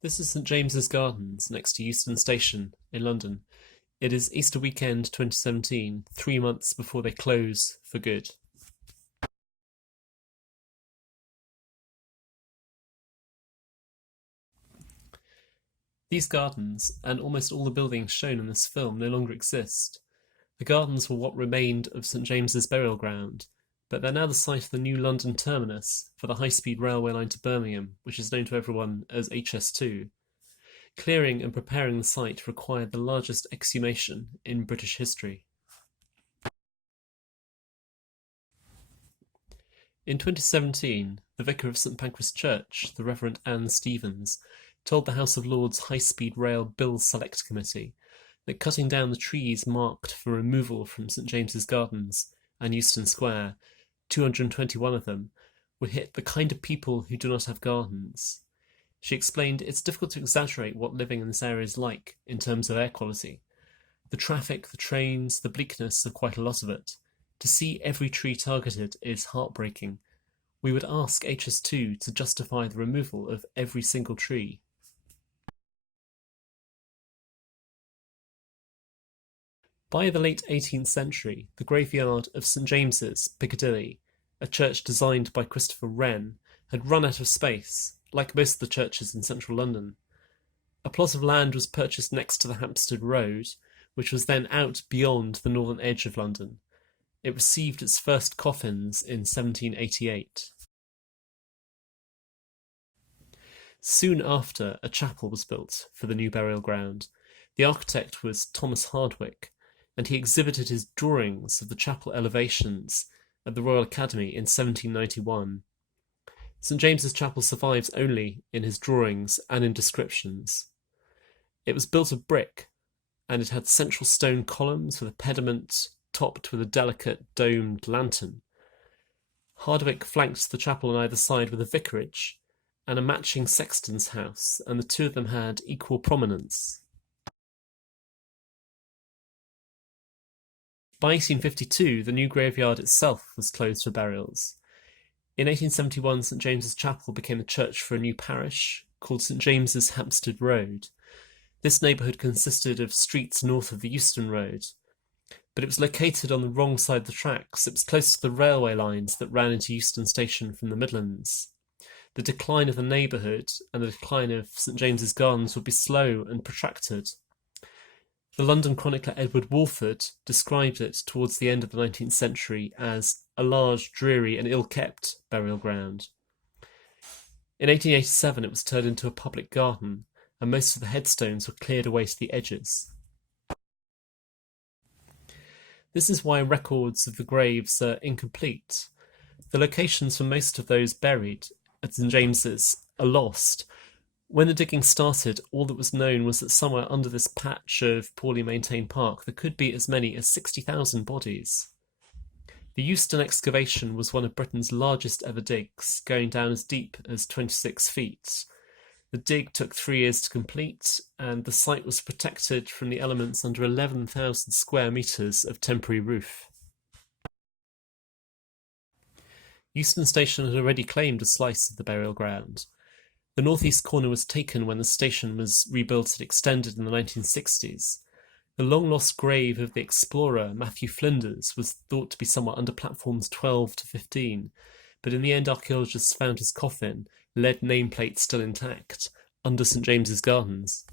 This is St James's Gardens next to Euston Station in London. It is Easter weekend 2017, 3 months before they close for good. These gardens, and almost all the buildings shown in this film, no longer exist. The gardens were what remained of St James's burial ground, but they're now the site of the new London terminus for the high-speed railway line to Birmingham, which is known to everyone as HS2. Clearing and preparing the site required the largest exhumation in British history. In 2017, the vicar of St Pancras Church, the Reverend Anne Stevens, told the House of Lords High-Speed Rail Bill Select Committee that cutting down the trees marked for removal from St James's Gardens and Euston Square, 221 of them, would hit the kind of people who do not have gardens. She explained it's difficult to exaggerate what living in this area is like in terms of air quality. The traffic, the trains, the bleakness of quite a lot of it. To see every tree targeted is heartbreaking. We would ask HS2 to justify the removal of every single tree. By the late 18th century, the graveyard of St James's, Piccadilly, a church designed by Christopher Wren, had run out of space, like most of the churches in central London. A plot of land was purchased next to the Hampstead Road, which was then out beyond the northern edge of London. It received its first coffins in 1788. Soon after, a chapel was built for the new burial ground. The architect was Thomas Hardwick, and he exhibited his drawings of the chapel elevations at the Royal Academy in 1791. St James's Chapel survives only in his drawings and in descriptions. It was built of brick, and it had central stone columns with a pediment topped with a delicate domed lantern. Hardwick flanked the chapel on either side with a vicarage and a matching sexton's house, and the two of them had equal prominence. By 1852, the new graveyard itself was closed for burials. In 1871, St James's Chapel became a church for a new parish called St James's Hampstead Road. This neighbourhood consisted of streets north of the Euston Road, but it was located on the wrong side of the tracks. It was close to the railway lines that ran into Euston Station from the Midlands. The decline of the neighbourhood and the decline of St James's Gardens would be slow and protracted. The London chronicler Edward Walford described it towards the end of the 19th century as a large, dreary and ill-kept burial ground. In 1887 it was turned into a public garden, and most of the headstones were cleared away to the edges. This is why records of the graves are incomplete. The locations for most of those buried at St James's are lost. When the digging started, all that was known was that somewhere under this patch of poorly maintained park there could be as many as 60,000 bodies. The Euston excavation was one of Britain's largest ever digs, going down as deep as 26 feet. The dig took 3 years to complete, and the site was protected from the elements under 11,000 square metres of temporary roof. Euston Station had already claimed a slice of the burial ground. The northeast corner was taken when the station was rebuilt and extended in the 1960s. The long-lost grave of the explorer Matthew Flinders was thought to be somewhere under platforms 12 to 15, but in the end archaeologists found his coffin, lead nameplate still intact, under St James's Gardens.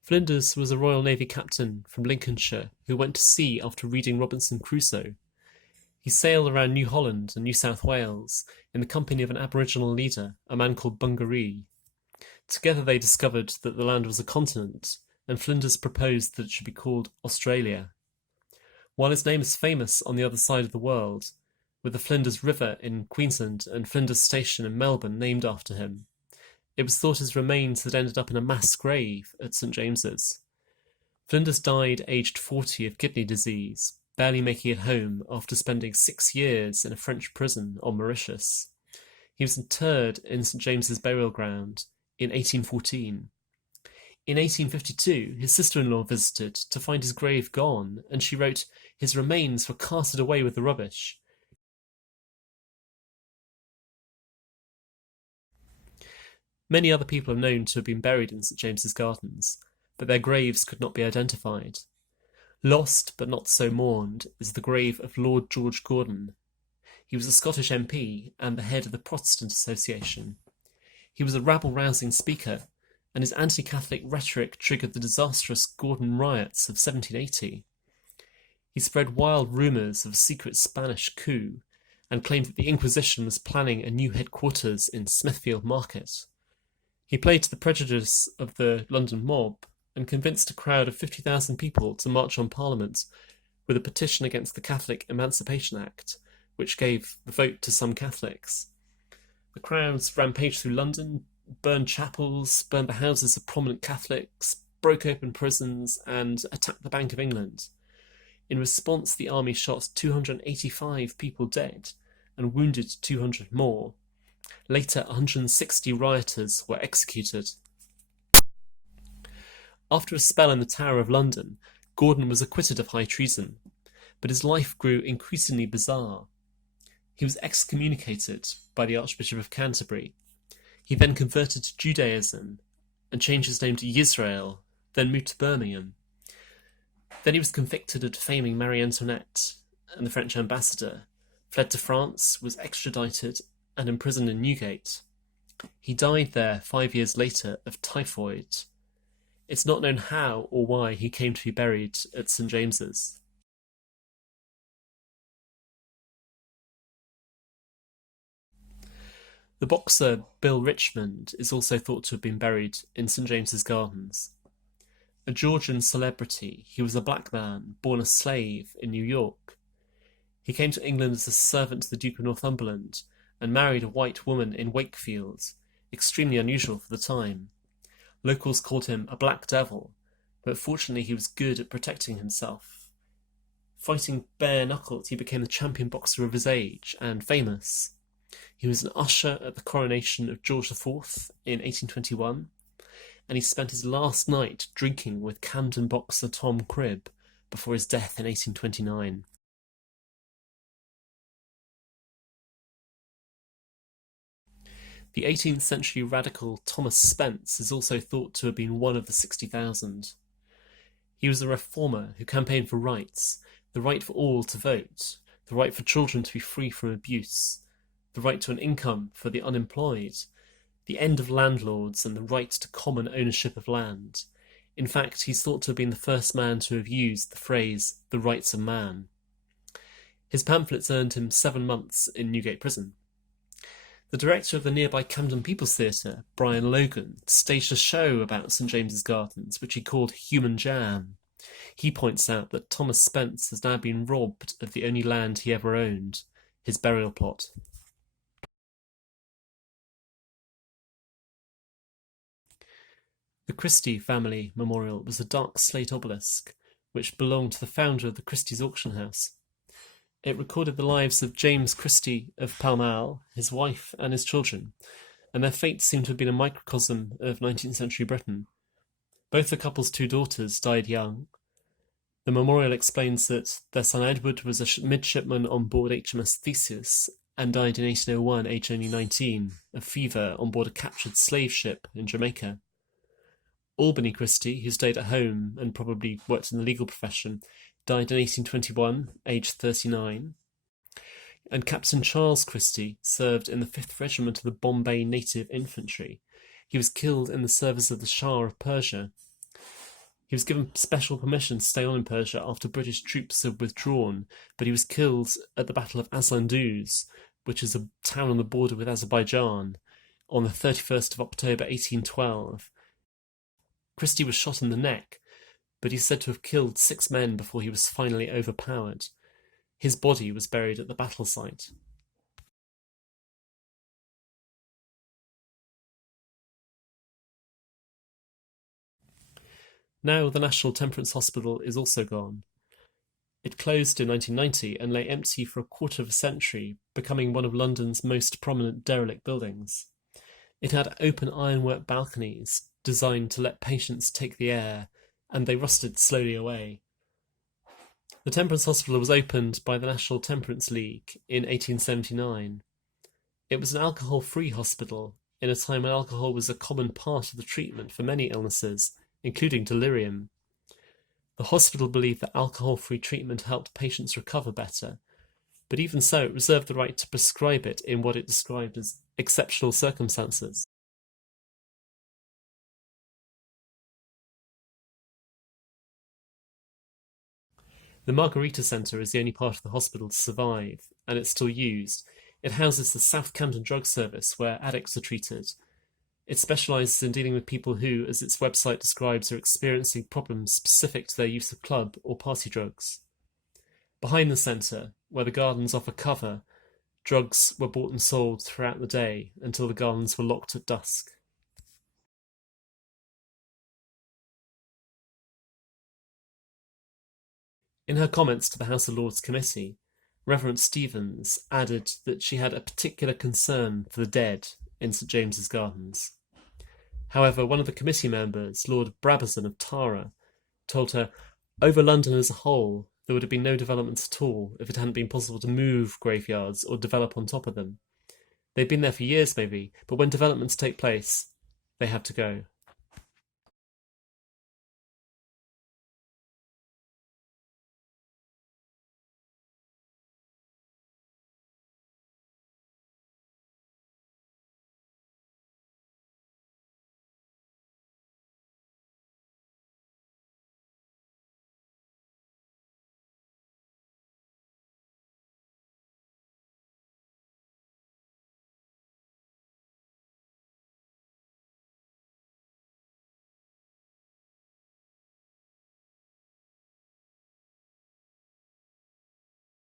Flinders was a Royal Navy captain from Lincolnshire who went to sea after reading Robinson Crusoe. He sailed around New Holland and New South Wales in the company of an Aboriginal leader, a man called Bungaree. Together they discovered that the land was a continent, and Flinders proposed that it should be called Australia. While his name is famous on the other side of the world, with the Flinders River in Queensland and Flinders Station in Melbourne named after him, it was thought his remains had ended up in a mass grave at St James's. Flinders died aged 40 of kidney disease, barely making it home after spending 6 years in a French prison on Mauritius. He was interred in St James's burial ground in 1814. In 1852, his sister-in-law visited to find his grave gone, and she wrote, "His remains were carted away with the rubbish. Many other people are known to have been buried in St James's Gardens, but their graves could not be identified. Lost, but not so mourned, is the grave of Lord George Gordon. He was a Scottish MP and the head of the Protestant Association. He was a rabble-rousing speaker, and his anti-Catholic rhetoric triggered the disastrous Gordon riots of 1780. He spread wild rumours of a secret Spanish coup and claimed that the Inquisition was planning a new headquarters in Smithfield Market. He played to the prejudice of the London mob and convinced a crowd of 50,000 people to march on Parliament with a petition against the Catholic Emancipation Act, which gave the vote to some Catholics. The crowds rampaged through London, burned chapels, burned the houses of prominent Catholics, broke open prisons, and attacked the Bank of England. In response, the army shot 285 people dead and wounded 200 more. Later, 160 rioters were executed. After a spell in the Tower of London, Gordon was acquitted of high treason, but his life grew increasingly bizarre. He was excommunicated by the Archbishop of Canterbury. He then converted to Judaism and changed his name to Yisrael, then moved to Birmingham. Then he was convicted of defaming Marie Antoinette and the French ambassador, fled to France, was extradited and imprisoned in Newgate. He died there 5 years later of typhoid. It's not known how or why he came to be buried at St James's. The boxer Bill Richmond is also thought to have been buried in St James's Gardens. A Georgian celebrity, he was a black man born a slave in New York. He came to England as a servant to the Duke of Northumberland and married a white woman in Wakefield, extremely unusual for the time. Locals called him a black devil, but fortunately he was good at protecting himself. Fighting bare-knuckled, he became the champion boxer of his age and famous. He was an usher at the coronation of George IV in 1821, and he spent his last night drinking with Camden boxer Tom Cribb before his death in 1829. The 18th century radical Thomas Spence is also thought to have been one of the 60,000. He was a reformer who campaigned for rights, the right for all to vote, the right for children to be free from abuse, the right to an income for the unemployed, the end of landlords and the right to common ownership of land. In fact, he's thought to have been the first man to have used the phrase, the rights of man. His pamphlets earned him 7 months in Newgate Prison. The director of the nearby Camden People's Theatre, Brian Logan, staged a show about St James's Gardens, which he called Human Jam. He points out that Thomas Spence has now been robbed of the only land he ever owned, his burial plot. The Christie family memorial was a dark slate obelisk, which belonged to the founder of the Christie's auction house. It recorded the lives of James Christie of Pall Mall, his wife and his children, and their fates seem to have been a microcosm of 19th century Britain. Both the couple's 2 daughters died young. The memorial explains that their son Edward was a midshipman on board HMS Theseus and died in 1801, aged only 19, of fever on board a captured slave ship in Jamaica. Albany Christie, who stayed at home and probably worked in the legal profession, died in 1821, aged 39. And Captain Charles Christie served in the 5th Regiment of the Bombay Native Infantry. He was killed in the service of the Shah of Persia. He was given special permission to stay on in Persia after British troops had withdrawn, but he was killed at the Battle of Aslanduz, which is a town on the border with Azerbaijan, on the 31st of October 1812. Christie was shot in the neck, but he's said to have killed 6 men before he was finally overpowered. His body was buried at the battle site. Now the National Temperance Hospital is also gone. It closed in 1990 and lay empty for a quarter of a century, becoming one of London's most prominent derelict buildings. It had open ironwork balconies designed to let patients take the air, and they rusted slowly away. The Temperance Hospital was opened by the National Temperance League in 1879. It was an alcohol-free hospital in a time when alcohol was a common part of the treatment for many illnesses, including delirium. The hospital believed that alcohol-free treatment helped patients recover better, but even so, it reserved the right to prescribe it in what it described as exceptional circumstances. The Margarita Centre is the only part of the hospital to survive, and it's still used. It houses the South Camden Drug Service, where addicts are treated. It specialises in dealing with people who, as its website describes, are experiencing problems specific to their use of club or party drugs. Behind the centre, where the gardens offer cover, drugs were bought and sold throughout the day until the gardens were locked at dusk. In her comments to the House of Lords Committee, Reverend Stevens added that she had a particular concern for the dead in St James's Gardens. However, one of the committee members, Lord Brabazon of Tara, told her, over London as a whole, there would have been no developments at all if it hadn't been possible to move graveyards or develop on top of them. They've been there for years maybe, but when developments take place, they have to go.